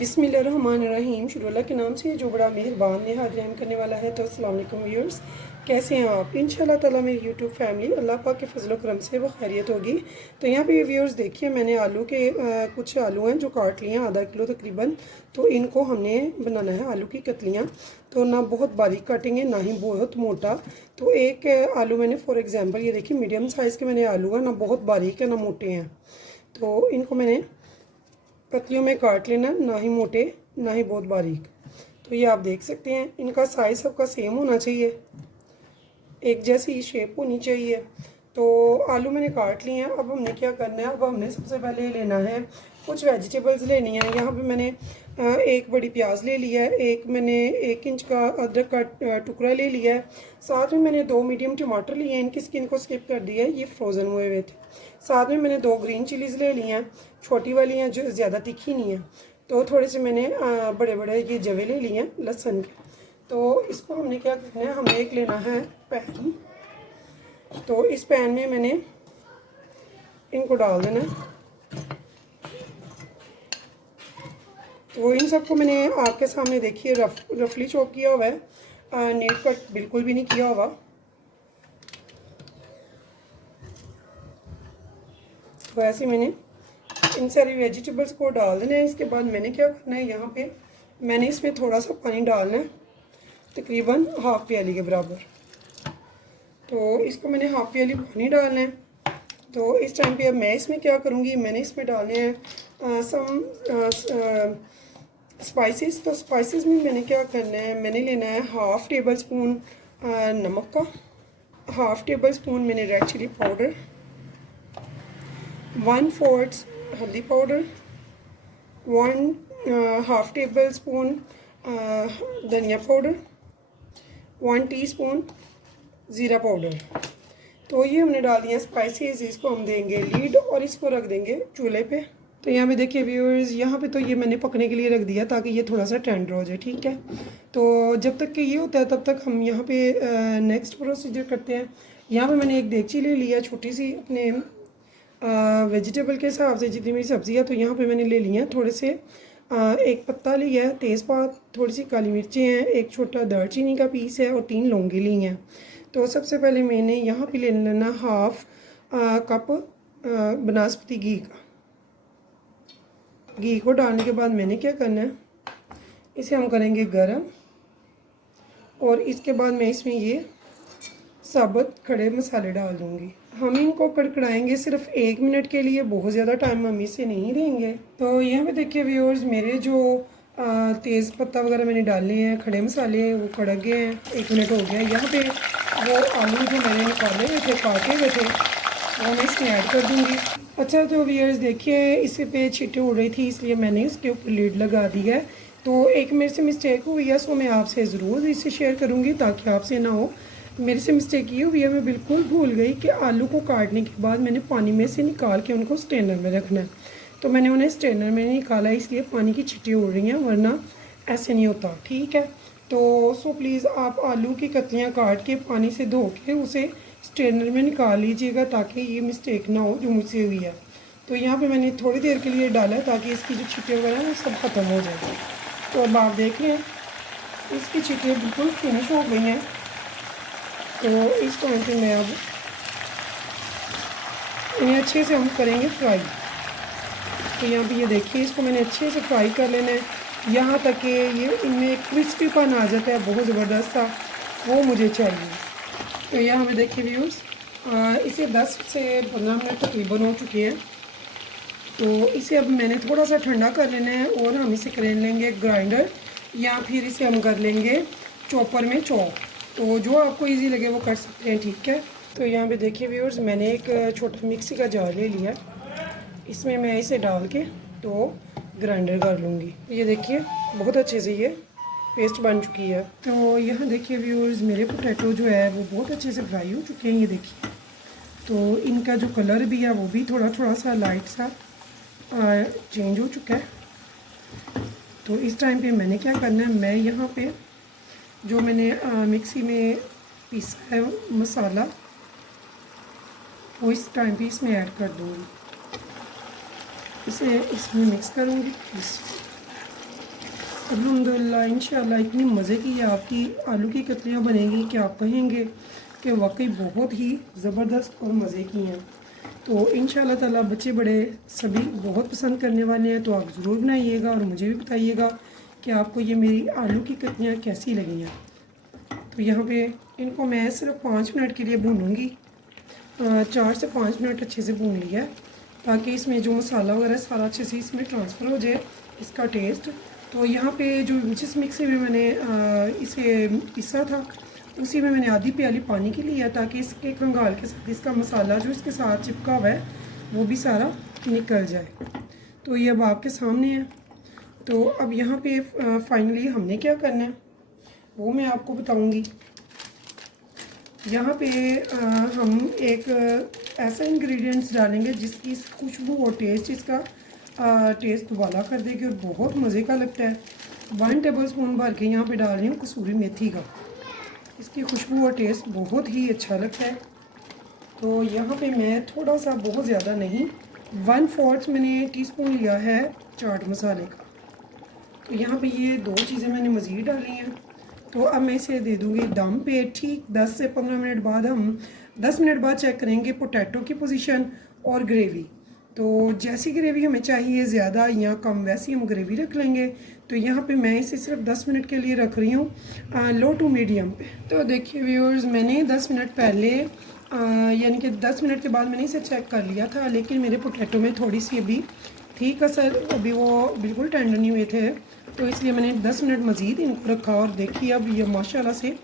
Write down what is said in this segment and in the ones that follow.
बिस्मिल्लाहिर्रहमानिर्रहीम। शुरू अल्लाह के नाम से जो बड़ा मेहरबान नहायत रहम करने वाला है। तो अस्सलाम वालेकुम व्यूअर्स, कैसे हैं आप? इंशाल्लाह ताला मेरी यूट्यूब फैमिली अल्लाह पाक के फजल करम से वो खैरियत होगी। तो यहाँ पे व्यूअर्स देखिए, मैंने आलू के कुछ आलू हैं जो काट लिए हैं, आधा किलो तकरीबन। तो इनको हमने बनाना है आलू की कतलियाँ। तो ना बहुत बारीक काटेंगे ना ही बहुत मोटा। तो एक आलू मैंने फॉर एग्ज़ाम्पल ये देखिए मीडियम साइज़ के मैंने आलू हैं, ना बहुत बारीक है ना मोटे हैं। तो इनको मैंने पतलियों में काट लेना, ना ही मोटे ना ही बहुत बारीक। तो ये आप देख सकते हैं, इनका साइज़ सबका सेम होना चाहिए, एक जैसी शेप होनी चाहिए। तो आलू मैंने काट लिए हैं। अब हमने क्या करना है, अब हमने सबसे पहले लेना है कुछ वेजिटेबल्स लेनी है। यहाँ पे मैंने एक बड़ी प्याज ले लिया है, एक मैंने 1 इंच का अदरक का टुकड़ा ले लिया है, साथ में मैंने 2 मीडियम टमाटर लिए हैं, इनकी स्किन को स्किप कर दिया है, ये फ्रोज़न हुए हुए थे। साथ में मैंने 2 ग्रीन चिलीज़ ले ली हैं, छोटी वाली हैं जो ज़्यादा तीखी नहीं है। तो थोड़े से मैंने बड़े बड़े ये जवे ले लिए हैं लहसुन के। तो इसको हमने क्या करना है, हमें एक लेना है पैन। तो इस पैन में मैंने इनको डाल देना है। तो इन सबको मैंने आपके सामने देखिए रफली चॉप किया हुआ है, नीट कट बिल्कुल भी नहीं किया हुआ। तो ऐसे मैंने इन सारी वेजिटेबल्स को डाल देना है। इसके बाद मैंने क्या करना है, यहाँ पे मैंने इसमें थोड़ा सा पानी डालना है, तकरीबन हाफ प्याली के बराबर। तो इसको मैंने हाफ प्याली पानी डालना है। तो इस टाइम पे अब मैं इसमें क्या करूँगी, मैंने इसमें डालने हैं सम स्पाइसेस। तो स्पाइसेस में मैंने क्या करना है, मैंने लेना है हाफ़ टेबल स्पून नमक का, हाफ़ टेबल स्पून मैंने रेड चिली पाउडर, 1/4 हल्दी पाउडर, 1/2 टेबल स्पून धनिया पाउडर, 1 टीस्पून ज़ीरा पाउडर। तो ये हमने डाल दिया स्पाइसेस। इसको हम देंगे लीड और इसको रख देंगे चूल्हे पे। तो यहाँ पे देखिए व्यूअर्स, यहाँ पे तो ये मैंने पकने के लिए रख दिया ताकि ये थोड़ा सा टेंडर हो जाए, ठीक है। तो जब तक कि ये होता है तब तक हम यहाँ पे नेक्स्ट प्रोसीजर करते हैं। यहाँ पे मैंने एक देगची ले लिया छोटी सी, अपने वेजिटेबल के हिसाब से जितनी मेरी सब्ज़ी है। तो यहाँ पे मैंने ले लिया थोड़े से एक पत्ता लिया है तेज़पात, थोड़ी सी काली मिर्चें हैं, एक छोटा दालचीनी का पीस है और 3 लौंगे ली हैं। तो सबसे पहले मैंने यहाँ पे ले लेना हाफ़ कप बनास्पति घी का। घी को डालने के बाद मैंने क्या करना है, इसे हम करेंगे गरम। और इसके बाद मैं इसमें ये साबुत खड़े मसाले डाल दूँगी। हम इनको कड़कड़ाएंगे सिर्फ 1 मिनट के लिए, बहुत ज़्यादा टाइम हम इसे नहीं देंगे। तो यहाँ पे देखिए व्यूअर्स, मेरे जो तेज़ पत्ता वगैरह मैंने डाले हैं, खड़े मसाले, वो कड़क गए हैं, 1 मिनट हो गया। यहाँ पे वो आलू जो मैंने निकाले हुए थे, काटे हुए थे, वो मैं इसमें ऐड कर दूँगी। अच्छा तो व्यूअर्स देखिए, इसे पे छींटे उड़ रही थी, इसलिए मैंने इसके ऊपर लीड लगा दी है। तो एक मेरे से मिस्टेक हुई है, सो मैं आपसे ज़रूर इसे शेयर करूँगी ताकि आपसे ना हो। मेरे से मिस्टेक ये हुई है, मैं बिल्कुल भूल गई कि आलू को काटने के बाद मैंने पानी में से निकाल के उनको स्ट्रेनर में रखना है। तो मैंने उन्हें स्ट्रेनर में निकाला, इसलिए पानी की छींटे उड़ रही हैं, वरना ऐसे नहीं होता, ठीक है। तो सो प्लीज़ आप आलू की कतलियाँ काट के पानी से धो के उसे स्ट्रेनर में निकाल लीजिएगा ताकि ये मिस्टेक ना हो जो मुझसे हुई है। तो यहाँ पे मैंने थोड़ी देर के लिए डाला है ताकि इसकी जो छींटे वगैरह हैं वो सब ख़त्म हो जाए। तो अब आप देख लें, इसकी छींटे बिल्कुल फिनिश हो गई हैं। तो इस टाइम पे मैं अब इन्हें अच्छे से हम करेंगे फ्राई। तो यहाँ पे ये देखिए, इसको मैंने अच्छे से फ्राई कर लेना है, यहाँ तक कि ये इनमें क्रिस्पीपन आ जाता है बहुत ज़बरदस्त सा, वो मुझे चाहिए। तो यहाँ पे देखिए व्यूअर्स, इसे 10 से 15 मिनट तकरीबन हो चुके हैं। तो इसे अब मैंने थोड़ा सा ठंडा कर लेना है और हम इसे कर लेंगे ग्राइंडर, या फिर इसे हम कर लेंगे चॉपर में चॉप। तो जो आपको इजी लगे वो कर सकते हैं, ठीक है। तो यहाँ पे देखिए व्यूअर्स, मैंने एक छोटा मिक्सी का जार ले लिया, इसमें मैं इसे डाल के तो ग्राइंडर कर लूँगी। ये देखिए बहुत अच्छे से ये पेस्ट बन चुकी है। तो यहाँ देखिए व्यूअर्स, मेरे पोटैटो जो है वो बहुत अच्छे से फ्राई हो चुके हैं, ये देखिए। तो इनका जो कलर भी है वो भी थोड़ा थोड़ा सा लाइट सा चेंज हो चुका है। तो इस टाइम पे मैंने क्या करना है, मैं यहाँ पे जो मैंने मिक्सी में पीसा है मसाला, वो इस टाइम पे इसमें ऐड कर दूँगी। इसे इसमें मिक्स करूँगी। अल्हम्दुलिल्लाह इंशाल्लाह इतनी मज़े की ये आपकी आलू की कतलियाँ बनेंगी कि आप कहेंगे कि वाकई बहुत ही ज़बरदस्त और मज़े की हैं। तो इंशाल्लाह ताला बच्चे बड़े सभी बहुत पसंद करने वाले हैं। तो आप ज़रूर बनाइएगा और मुझे भी बताइएगा कि आपको ये मेरी आलू की कतलियाँ कैसी लगी हैं। तो यहाँ पे इनको मैं सिर्फ 5 मिनट के लिए भूनूँगी। 4 से 5 मिनट अच्छे से भून लिया ताकि इसमें जो मसाला वगैरह सारा अच्छे से इसमें ट्रांसफ़र हो जाए इसका टेस्ट। तो यहाँ पे जो जिस मिक्सी में मैंने इसे पीसा था उसी में मैंने आधी प्याली पानी की लिया ताकि इसके कंगाल के साथ इसका मसाला जो इसके साथ चिपका हुआ है वो भी सारा निकल जाए। तो ये अब आपके सामने है। तो अब यहाँ पे फाइनली हमने क्या करना है वो मैं आपको बताऊँगी। यहाँ पे हम एक ऐसा इंग्रेडिएंट्स डालेंगे जिसकी खुशबू और टेस्ट इसका टेस्ट दुबाला कर देगी और बहुत मज़े का लगता है। 1 टेबलस्पून भर के यहाँ पे डाल रही हूँ कसूरी मेथी का। इसकी खुशबू और टेस्ट बहुत ही अच्छा लगता है। तो यहाँ पे मैं थोड़ा सा, बहुत ज़्यादा नहीं, 1/4 मैंने टीस्पून लिया है चाट मसाले का। तो यहाँ पे ये 2 चीज़ें मैंने मज़ीद डाली हैं। तो अब मैं इसे दे दूँगी दम पे। ठीक 10 से 15 मिनट बाद हम 10 मिनट बाद चेक करेंगे पोटैटो की पोजीशन और ग्रेवी। तो जैसी ग्रेवी हमें चाहिए ज़्यादा या कम वैसी हम ग्रेवी रख लेंगे। तो यहाँ पे मैं इसे सिर्फ 10 मिनट के लिए रख रही हूँ लो टू मीडियम पे। तो देखिए व्यूअर्स, मैंने 10 मिनट पहले यानी कि 10 मिनट के बाद मैंने इसे चेक कर लिया था, लेकिन मेरे पोटैटो में थोड़ी सी अभी थी कसर, अभी वो बिल्कुल टेंडर नहीं हुए थे। तो इसलिए मैंने 10 मिनट मज़ीद इनको रखा और देखिए अब ये माशाल्लाह से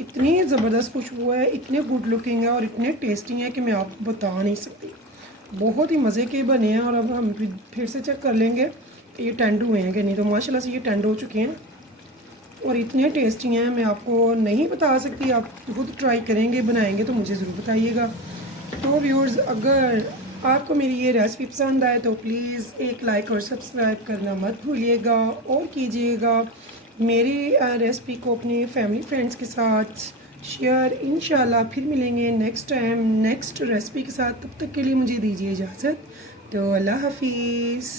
इतनी ज़बरदस्त खुशबू है, इतने गुड लुकिंग है और इतने टेस्टी हैं कि मैं आपको बता नहीं सकती। बहुत ही मज़े के बने हैं। और अब हम फिर से चेक कर लेंगे ये टेंडर हुए हैं कि नहीं। तो माशाल्लाह से ये टेंडर हो चुके हैं और इतने टेस्टी हैं मैं आपको नहीं बता सकती। आप खुद ट्राई करेंगे, बनाएंगे तो मुझे ज़रूर बताइएगा। तो व्यूअर्स, अगर आपको मेरी ये रेसिपी पसंद आए तो प्लीज़ एक लाइक और सब्सक्राइब करना मत भूलिएगा और कीजिएगा मेरी रेसिपी को अपनी फैमिली फ्रेंड्स के साथ शेयर। इंशाल्लाह फिर मिलेंगे नेक्स्ट टाइम नेक्स्ट रेसिपी के साथ। तब तक के लिए मुझे दीजिए इजाज़त। तो अल्लाह हाफिज़।